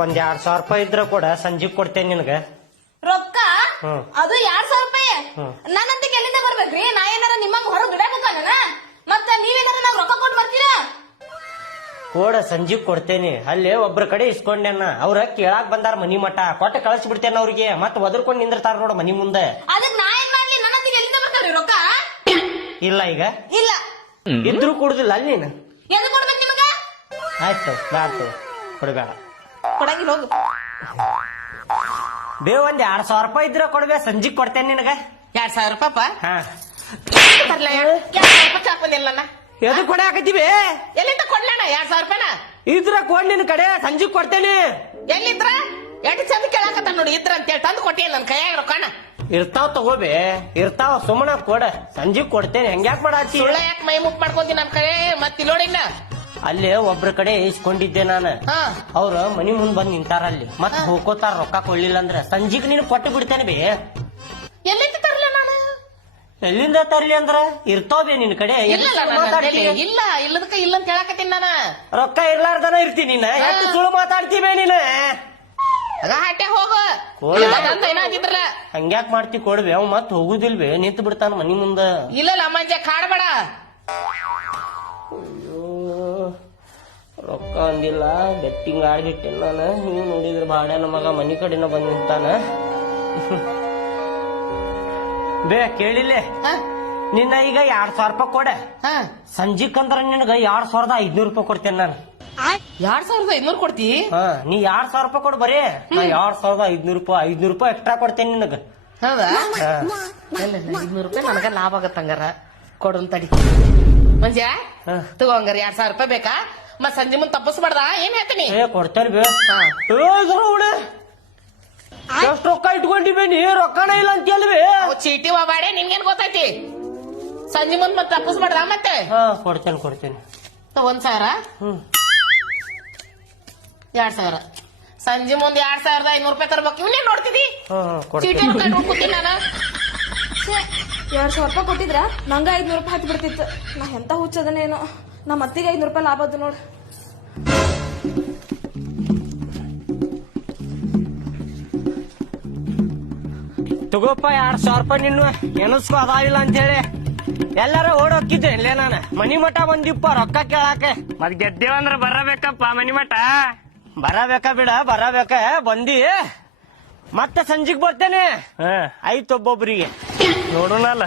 ಒಂದ್ 2,000 ರೂಪಾಯಿ ಇದ್ರ ಕೂಡ ಸಂಜೆಗ್ ಕೊಡ್ತೇನೆ ನಿನಗ. ರೊಕ್ಕ ಅದು 2,000 ರೂಪಾಯಿ ನನ್ನಂತಿಗೆ ಎಲ್ಲಿಂದ ಬರ್ಬೇಕ್ರಿ? ನಾ ಏನಾರ ನಿಮ್ಮಂಗ ಹೊರಗ್ ದುಡ್ಯಾಕತ್ತಾನ ಮತ್ತ ನೀವೇನಾರ ನಾವ್ ರೊಕ್ಕ ಕೊಟ್ಟು ಬರ್ತೀರ? ಕೂಡ ಸಂಜೆಗ್ ಕೊಡ್ತೇನಿ. ಅಲ್ಲಿ ಒಬ್ರ ಕಡೆ ಇಸ್ಕೊಂಡೆನ, ಅವ್ರ ಕೇಳಾಕ್ ಬಂದಾರ ಮನಿ ಮಠ, ಕೊಟ್ಟ ಕಳಿಸಿ ಬಿಡ್ತೇನೆ ಅವ್ರಿಗೆ. ಮತ್ ಒದರ್ಕೊಂಡ್ ನಿಂದಿರ್ತಾರ ನೋಡ ಮನಿ ಮುಂದೆ. ಅದಕ್ ನಾ ಏನ್ ಮಾಡ್ಲಿ? ನನ್ನಂತಿಗೆ ಎಲ್ಲಿಂದ ಬರ್ತಾವ್ರಿ ರೊಕ್ಕ? ಇಲ್ಲ ಈಗ ಇಲ್ಲ ಇದ್ರು ಕೊಡುದಿಲ್ಲ ಅಲ್ಲಿ ನೀನು. ಎಲ್ಲಿ ಕೊಡ್ಬೇಕು ನಿಮಗ? ಆಯ್ತು ಬ್ಯಾಡ್ತು ಕೊಡ್ಬೇಡ. ಕೊಡಂಗಿಲ್ಲ ಹೋಗು. ಒಂದ್ 2,000 ರೂಪಾಯಿ ಇದ್ರ ಕೊಡ್ಬೇ, ಸಂಜೆಗ್ ಕೊಡ್ತೇನೆ ನಿನಗ. 2,000 ರೂಪಾಯಿ? ಹಾ ತರ್ಲ 2,000 ರೂಪಾಯಿ ಚಾಕೊಂಡಿಲ್ಲ. ಎದು ಕೊಡೆ ಹಾಕತ್ತೀವಿ? ಎಲ್ಲಿಂದ ಕೊಡ್ಲಣ್ಣ 2,000 ರೂಪಾಯಿನ? ಇದ್ರ ಕೊಡ್ ನಿನ್ ಕಡೆ, ಸಂಜೆಗ್ ಕೊಡ್ತೇನೆ. ಎಲ್ಲಿದ್ರ? ಎಷ್ಟ್ ಚಂದ ಕೇಳಾಕತ್ತ ನೋಡಿ. ಇದ್ರ ಅಂತೇಳಿ ತಂದು ಕೊಟ್ಟಿಲ್ಲ ನನ್ ಕೈಯಾಗ ರೊಕ್ಕಣ. ಇರ್ತಾವ್ ತಗೋಬೇ, ಇರ್ತಾವ ಸುಮ್ಮನ ಕೊಡ, ಸಂಜೆಗ್ ಕೊಡ್ತೇನೆ. ಹೆಂಗ್ಯಾಕ್ ಮಾಡಾತಿ? ಸುಳ್ಳ ಯಾಕೆ ಮೈ ಮುಟ್ ಮಾಡ್ಕೊಂತೀನಿ ನನ್ ಕೈ? ಮತ್ ನೋಡಿನ ಅಲ್ಲಿ ಒಬ್ರ ಕಡೆ ಇಸ್ಕೊಂಡಿದ್ದೆ ನಾನು. ಅವ್ರ ಮನಿ ಮುಂದ್ ಬಂದ್ ನಿಂತಾರ ಅಲ್ಲಿ. ಮತ್ ಹೋಗೋತಾರ ರೊಕ್ಕ ಕೊಡ್ಲಿಲ್ಲ ಅಂದ್ರ ಸಂಜೆಗ್ ನೀನು ಕೊಟ್ಟು ಬಿಡ್ತೇನೆ ಬೇ. ಎಲ್ಲಿಂದ ತರ್ಲ ನಾನು? ಎಲ್ಲಿಂದ ತರ್ಲಿ ಅಂದ್ರ ಇರ್ತಾವ ಬೇ ನಿನ್ ಕಡೆ. ಇಲ್ಲ ಇಲ್ಲದಕ್ಕ ಇಲ್ಲ ಅಂತ ಹೇಳಕತ್ತೀನಿ ನಾನ. ರೊಕ್ಕ ಇರ್ಲಾರ್ದನ ಇರ್ತೀನಿ ನೀನ. ಎಷ್ಟು ಸುಳ್ಳು ಮಾತಾಡ್ತೀವಿ ನೀನ. ಹಾಟೆ ಹೋಗು. ಏನಾದಿದ್ರಲ್ಲ ಹಂಗ್ಯಾಕ್ ಮಾಡ್ತಿ? ಕೊಡ್ಬೇ. ಅವ್ ಮತ್ ಹೋಗುದಿಲ್ವೇ, ನಿಂತು ಬಿಡ್ತಾನ ಮನಿ ಮುಂದ. ಇಲ್ಲ ಮಂಜ ಕಾಡ್ಬೇಡ. ರೊಕ್ಕ ಅಂದಿಲ್ಲ, ಬೆಟ್ಟಿಂಗ್ ಆಡ್ಬಿಟ್ಟೆ ನಾನು. ನೀವು ನೋಡಿದ್ರೆ ಬಾಡ್ಯಾನ ಮಗ ಮನಿ ಕಡೆನ ಬಂದ್ ನಿಂತಾನ. ಬೇ ಕೇಳಿಲ್ಲ ನಿನ್ನ ಈಗ 2,000 ರೂಪಾಯಿ ಕೊಡೆ. ಸಂಜಿಕ್ ಅಂದ್ರ ನಿನಗ 2,500 ರೂಪಾಯಿ ಕೊಡ್ತೇನೆ ನಾನು. 2,500 ಕೊಡ್ತಿ? ನೀ 2,000 ರೂಪಾಯಿ ಕೊಡ್ ಬರೀ. ನಾ 2,500 ರೂಪಾಯಿ 500 ರೂಪಾಯಿ ಎಕ್ಸ್ಟ್ರಾ ಕೊಡ್ತೇನೆ ನಿನಗ. ಹೌದಾ? 500 ರೂಪಾಯಿ ನನಗ ಲಾಭ ಆಗತ್ತಂಗಾರ. ಕೊಡು ತಡಿ ಮಂಜ. ತಗೋ ಹಂಗಾರ 2,000 ರೂಪಾಯಿ ಬೇಕಾ? ಮತ್ ಸಂಜೆ ಮುಂದ್ ತಪ್ಪಿಸ್ಬಾರ್ದ? ಏನ್ ಹೇಳ್ತೀನಿ? ಕೊಡ್ತೇನೆ ಬೇ. ಎಷ್ಟು ರೊಕ್ಕ ಇಟ್ಕೊಂಡಿಬೇ ನೀ? ರೊಕ್ಕನ ಇಲ್ಲ ಅಂತ ಹೇಳ್ಬೇ. ಚೀಟಿ ಹೋಗ್ಬೇಡ, ನಿನ್ಗೇನ್ ಗೊತ್ತೈತಿ? ಸಂಜೆ ಮುಂದ್ ಮತ್ ತಪ್ಪಿಸ್ಬಾರ್ದ? ಮತ್ತೆ ಕೊಡ್ತೇನೆ 1,000 2,000 ಸಂಜೆ ಮುಂದ್ 2,500 ರೂಪಾಯಿ ತರ್ಬೇಕು. ಇವನ್ನೇನ್ ನೋಡ್ತಿದಿ? ಚೀಟಿ ನೋಡ್ಕೊತೀನಿ ನಾನು. 2,000 ರೂಪಾಯಿ ಕೊಟ್ಟಿದ್ರ ನಂಗ 500 ರೂಪಾಯಿ ಹತ್ತಿ ಬಿಡ್ತಿತ್ತು. ನಾ ಎಂತ ಹುಚ್ಚದನೇನೋ, ನಮ್ಮ ಅತ್ತಿಗೆ 500 ರೂಪಾಯಿ ಲಾಭ ಅದು ನೋಡ್. ತಗೋಪ್ಪ 2,000 ರೂಪಾಯಿ. ನಿನ್ನ ಎನಸ್ಕೋ ಅದಾವಿಲ್ಲ ಅಂತ ಹೇಳಿ ಎಲ್ಲಾರ ಓಡೋಕಿದ್ದೆ ಇಲ್ಲೇ ನಾನು. ಮನಿ ಮಠ ಬಂದಿಪ್ಪ ರೊಕ್ಕ ಕೇಳಾಕ. ಮತ್ ಗೆದ್ದೇವಂದ್ರ ಬರಬೇಕಪ್ಪ ಮನಿ ಮಠ. ಬರಬೇಕ ಬಿಡ, ಬರಬೇಕ. ಬಂದಿ ಮತ್ತೆ ಸಂಜಿಗ್ ಬರ್ತೇನೆ. ಆಯ್ತು ಒಬ್ಬೊಬ್ರಿಗೆ ನೋಡೋಣಲ್ಲ.